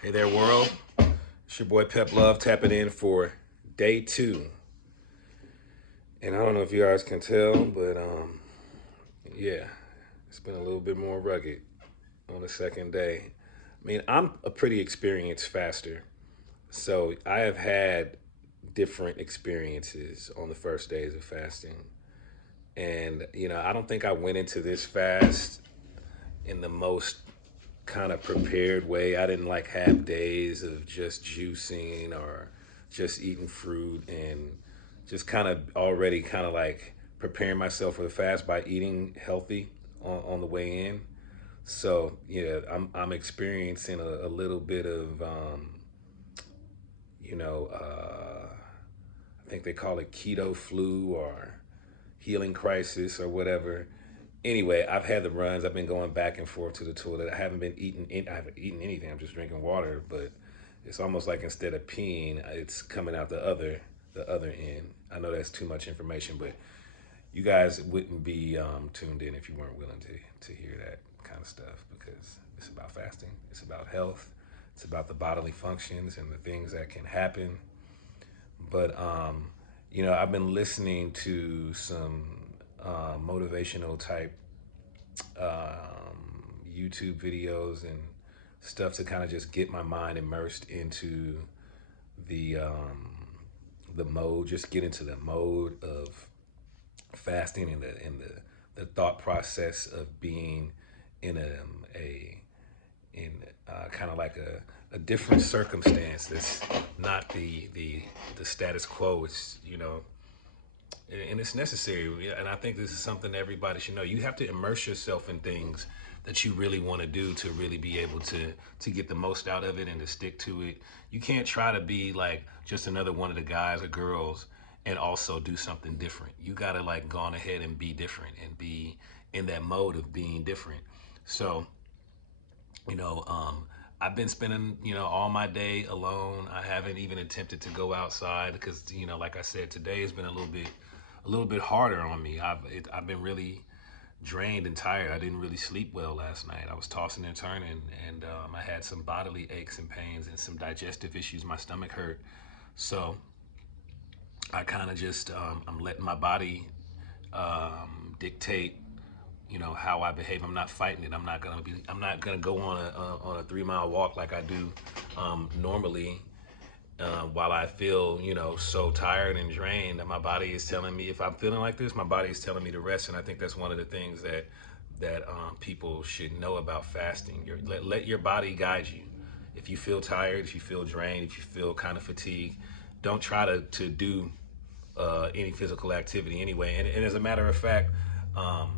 Hey there, world. It's your boy Pep Love tapping in for day two. And I don't know if you guys can tell, but yeah, it's been a little bit more rugged on the second day. I mean, I'm a pretty experienced faster, so I have had different experiences on the first days of fasting. And, I don't think I went into this fast in the most kind of prepared way. I didn't like have days of just juicing or just eating fruit and just kind of already kind of like preparing myself for the fast by eating healthy on the way in. So yeah, I'm experiencing a little bit of you know I think they call it keto flu or healing crisis or whatever. Anyway, I've had the runs. I've been going back and forth to the toilet. I haven't been eating. I haven't eaten anything. I'm just drinking water. But it's almost like instead of peeing, it's coming out the other end. I know that's too much information, but you guys wouldn't be tuned in if you weren't willing to hear that kind of stuff because it's about fasting. It's about health. It's about the bodily functions and the things that can happen. But I've been listening to some motivational type YouTube videos and stuff to kind of just get my mind immersed into the mode, just get into the mode of fasting and the thought process of being in a in kind of like a different circumstance that's not the status quo. It's and it's necessary. Yeah, and I think this is something everybody should know. You have to immerse yourself in things that you really want to do to really be able to get the most out of it and to stick to it. You can't try to be like just another one of the guys or girls and also do something different. You got to like go on ahead and be different and be in that mode of being different. So you know, um, I've been spending, all my day alone. I haven't even attempted to go outside because, like I said, today has been a little bit harder on me. I've been really drained and tired. I didn't really sleep well last night. I was tossing and turning, and I had some bodily aches and pains and some digestive issues. My stomach hurt, so I kind of just I'm letting my body dictate how I behave. I'm not fighting it. I'm not gonna go on a 3 mile walk like I do normally. While I feel so tired and drained, and my body is telling me, if I'm feeling like this, my body is telling me to rest. And I think that's one of the things that people should know about fasting. Let your body guide you. If you feel tired, if you feel drained, if you feel kind of fatigued, don't try to do any physical activity anyway. And as a matter of fact, um,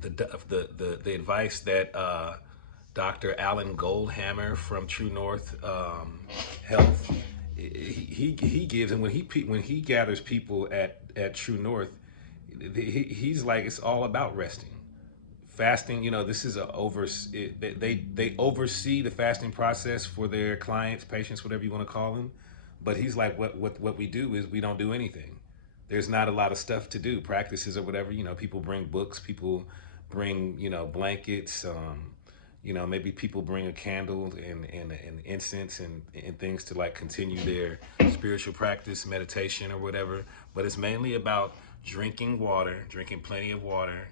the advice that Dr. Alan Goldhammer from True North Health he gives, and when he gathers people at True North, he's like, it's all about resting. Fasting, this is they oversee the fasting process for their clients, patients, whatever you want to call them. But he's like, what we do is we don't do anything. There's not a lot of stuff to do, practices or whatever. People bring books, people bring blankets. Maybe people bring a candle and incense and things to like continue their spiritual practice, meditation or whatever. But it's mainly about drinking water, drinking plenty of water,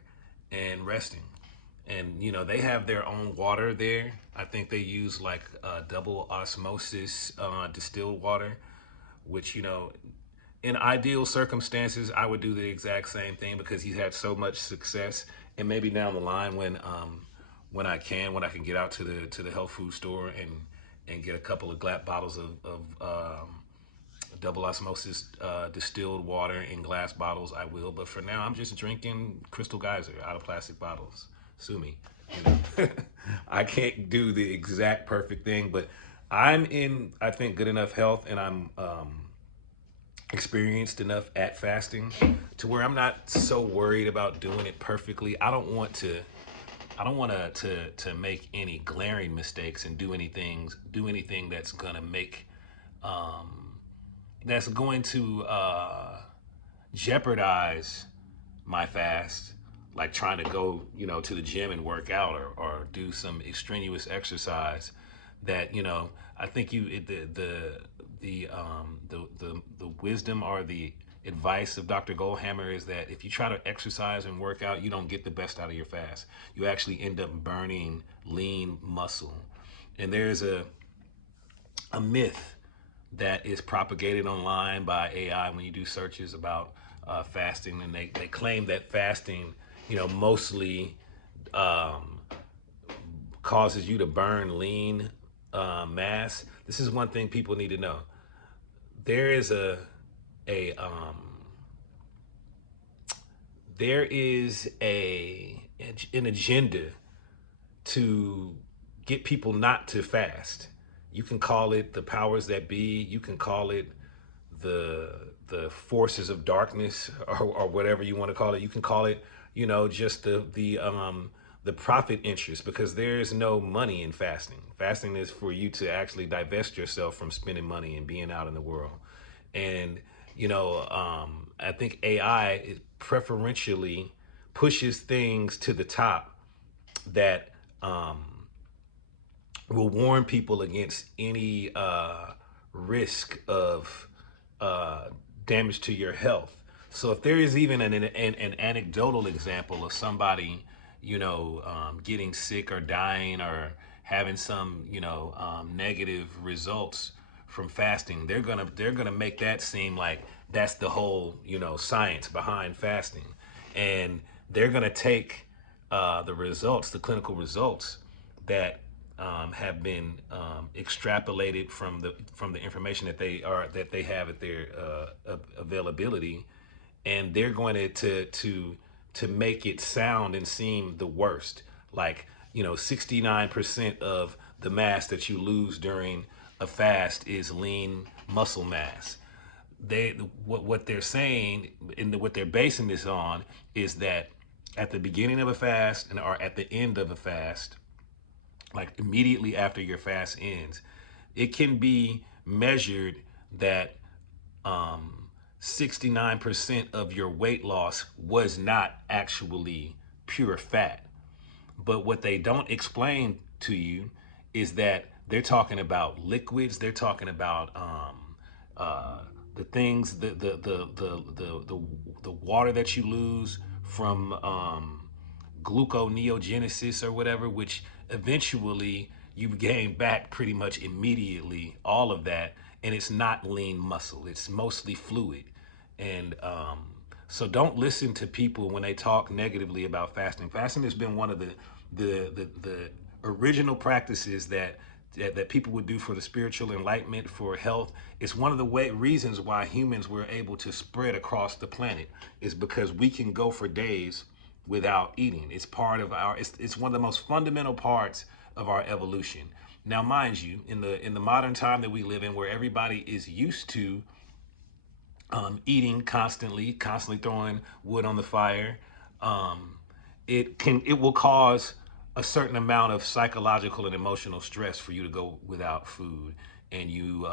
and resting. And they have their own water there. I think they use like double osmosis distilled water, which in ideal circumstances I would do the exact same thing because he's had so much success. And maybe down the line when I can get out to the health food store and get a couple of glass bottles of double osmosis distilled water in glass bottles, I will. But for now, I'm just drinking Crystal Geyser out of plastic bottles. Sue me. I can't do the exact perfect thing, but I'm in, I think, good enough health, and I'm experienced enough at fasting to where I'm not so worried about doing it perfectly. I don't want to make any glaring mistakes and do anything um, that's going to jeopardize my fast, like trying to go to the gym and work out or do some extraneous exercise that, you know, I think the wisdom or the advice of Dr. Goldhammer is that if you try to exercise and work out, you don't get the best out of your fast. You actually end up burning lean muscle. And there's a myth that is propagated online by AI when you do searches about fasting, and they claim that fasting, you know, mostly um, causes you to burn lean mass. This is one thing people need to know. There is a there is an agenda to get people not to fast. You can call it the powers that be. You can call it the forces of darkness, or whatever you want to call it. You can call it, you know, just the profit interest, because there is no money in fasting. Fasting is for you to actually divest yourself from spending money and being out in the world. And you know, I think AI is preferentially pushes things to the top that will warn people against any risk of uh, damage to your health. So if there is even an anecdotal example of somebody, you know, getting sick or dying or having some, you know, negative results from fasting, they're gonna make that seem like that's the whole, you know, science behind fasting, and they're gonna take the results, the clinical results that have been extrapolated from the information that they have at their availability, and they're going to make it sound and seem the worst. Like, you know, 69% of the mass that you lose during a fast is lean muscle mass. They what they're saying, and what they're basing this on, is that at the beginning of a fast and or at the end of a fast, like immediately after your fast ends, it can be measured that 69% of your weight loss was not actually pure fat. But what they don't explain to you is that they're talking about liquids. They're talking about uh, the things, the water that you lose from gluconeogenesis or whatever, which eventually you gain back pretty much immediately, all of that. And it's not lean muscle, it's mostly fluid. And so don't listen to people when they talk negatively about fasting. Fasting has been one of the original practices that people would do for the spiritual enlightenment, for health. It's one of the reasons why humans were able to spread across the planet, is because we can go for days without eating. It's part of it's one of the most fundamental parts of our evolution. Now, mind you, in the modern time that we live in, where everybody is used to eating constantly throwing wood on the fire, um, it will cause a certain amount of psychological and emotional stress for you to go without food, and you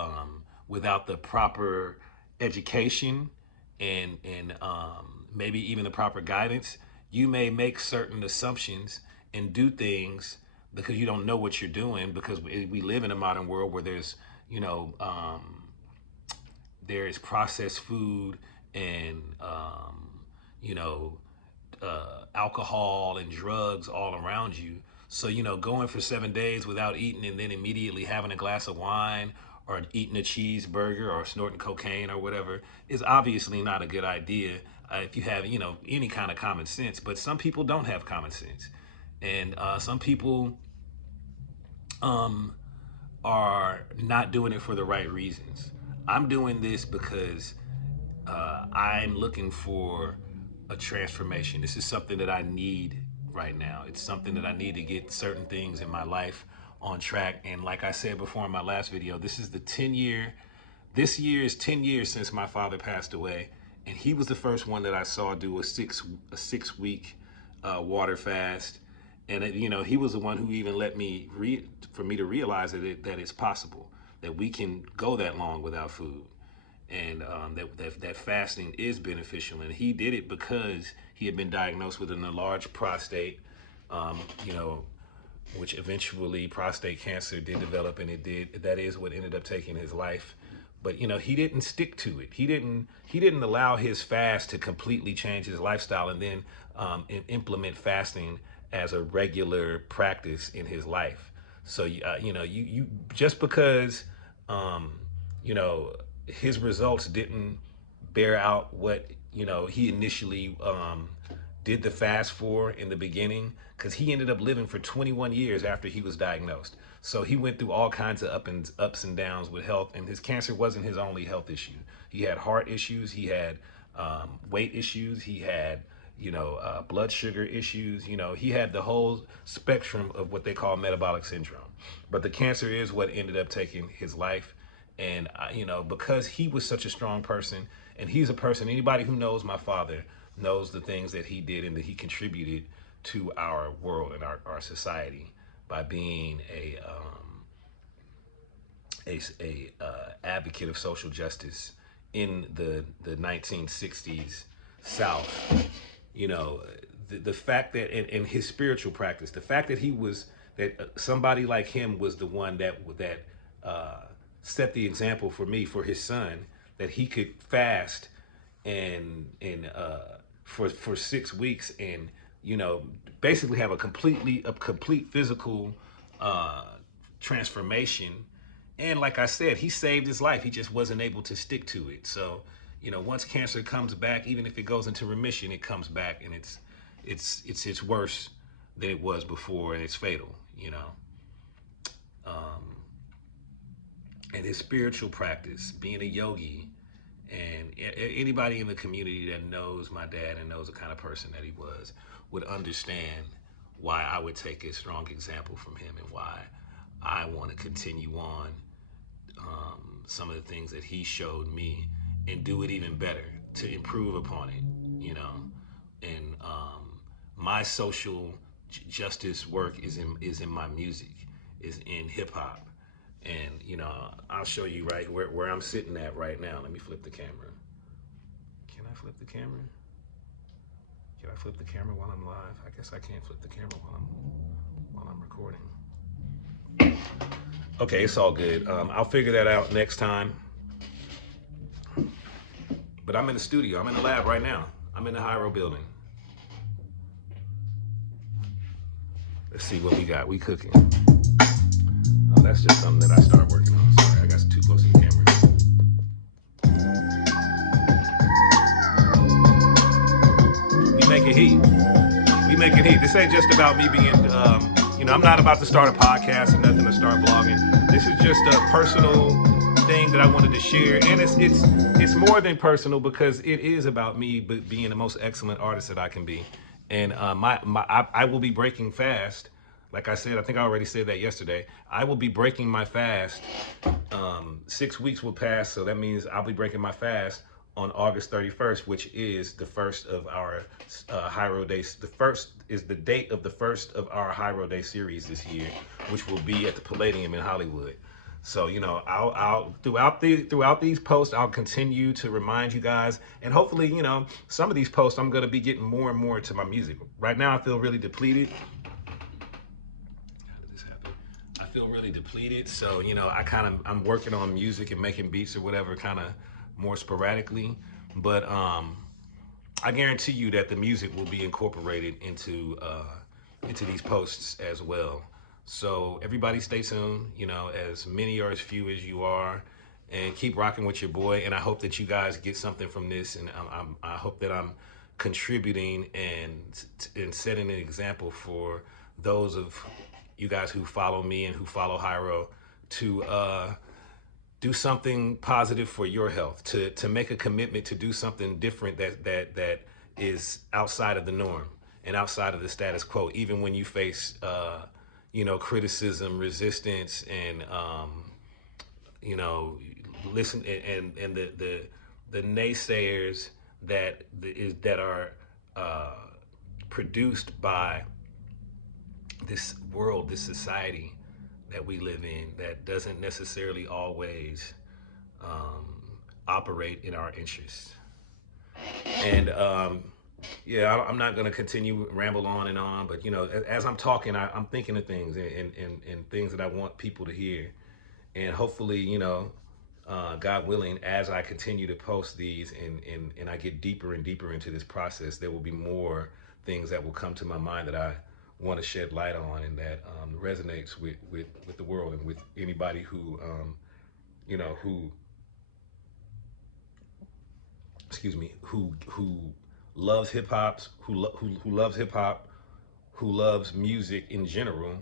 without the proper education and maybe even the proper guidance, you may make certain assumptions and do things because you don't know what you're doing, because we live in a modern world where there's, you know, there is processed food and you know, alcohol and drugs all around you. So, you know, going for 7 days without eating and then immediately having a glass of wine or eating a cheeseburger or snorting cocaine or whatever is obviously not a good idea if you have, you know, any kind of common sense. But some people don't have common sense, and some people um, are not doing it for the right reasons. I'm doing this because I'm looking for a transformation. This is something that I need right now. It's something that I need to get certain things in my life on track. And like I said before in my last video, this is the 10-year. This year is 10 years since my father passed away, and he was the first one that I saw do a 6 week water fast. And you know, he was the one who even let me for me to realize that it's possible that we can go that long without food, and that fasting is beneficial. And he did it because he had been diagnosed with an enlarged prostate. You know, which eventually prostate cancer did develop, and that is what ended up taking his life. But he didn't stick to it. He didn't allow his fast to completely change his lifestyle, and then implement fasting as a regular practice in his life. So you just because um, you know his results didn't bear out what he initially did the fast for in the beginning, because he ended up living for 21 years after he was diagnosed. So he went through all kinds of ups and downs with health, and his cancer wasn't his only health issue. He had heart issues, he had weight issues, he had blood sugar issues. He had the whole spectrum of what they call metabolic syndrome. But the cancer is what ended up taking his life. And because he was such a strong person, and he's a person, anybody who knows my father knows the things that he did and that he contributed to our world and our society by being a advocate of social justice in the 1960s South. You know, the fact that in his spiritual practice, the fact that he was that somebody like him was the one that set the example for me, for his son, that he could fast and for 6 weeks, and basically have a complete physical uh, transformation. And like I said, he saved his life. He just wasn't able to stick to it. So once cancer comes back, even if it goes into remission, it comes back, and it's worse than it was before, and it's fatal. Um, and his spiritual practice, being a yogi, and anybody in the community that knows my dad and knows the kind of person that he was would understand why I would take a strong example from him, and why I want to continue on some of the things that he showed me, and do it even better, to improve upon it. And my social justice work is in my music, is in hip hop. And I'll show you right where I'm sitting at right now. Let me flip the camera. Can I flip the camera? Can I flip the camera while I'm live? I guess I can't flip the camera while I'm recording. Okay, it's all good. I'll figure that out next time. But I'm in the studio. I'm in the lab right now. I'm in the Hyro building. Let's see what we got. We cooking. Oh, that's just something that I started working on. Sorry, I got too close to the camera. We making heat. We making heat. This ain't just about me being, I'm not about to start a podcast or nothing, to start blogging. This is just a personal thing that I wanted to share, and it's more than personal, because it is about me being the most excellent artist that I can be. And I will be breaking fast. Like I said, I think I already said that yesterday. I will be breaking my fast. 6 weeks will pass, so that means I'll be breaking my fast on August 31st, which is the first of our Hyro Days. The first is the date of the first of our Hyro Day series this year, which will be at the Palladium in Hollywood. So I'll throughout these posts, I'll continue to remind you guys, and hopefully some of these posts I'm going to be getting more and more to my music. Right now I feel really depleted. How did this happen? I feel really depleted, so I'm working on music and making beats or whatever, kind of more sporadically. But I guarantee you that the music will be incorporated into these posts as well. So everybody stay tuned, as many or as few as you are, and keep rocking with your boy. And I hope that you guys get something from this, and I hope that I'm contributing and setting an example for those of you guys who follow me and who follow Hyro, to do something positive for your health, to make a commitment to do something different that is outside of the norm and outside of the status quo, even when you face criticism, resistance, and listen, and the naysayers that are produced by this world, this society that we live in, that doesn't necessarily always operate in our interests. And Yeah, I'm not going to continue ramble on and on, but you know, as I'm talking, I'm thinking of things and things that I want people to hear, and hopefully, you know, God willing, as I continue to post these and I get deeper and deeper into this process, there will be more things that will come to my mind that I want to shed light on and that resonates with the world and with anybody who, you know, who, excuse me, who loves hip hop, who loves hip hop, who loves music in general,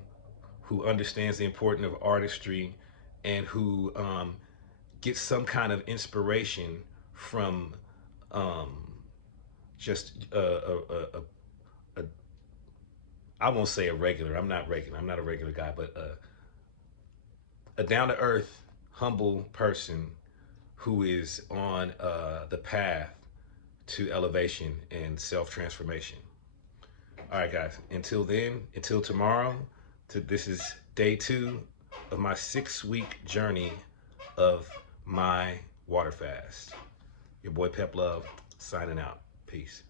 who understands the importance of artistry, and who gets some kind of inspiration from um, just a I won't say a regular. I'm not regular. I'm not a regular guy, but a down to earth, humble person who is on the path to elevation and self transformation. All right, guys. Until then, until tomorrow. This is day 2 of my 6-week journey of my water fast. Your boy Pep Love signing out. Peace.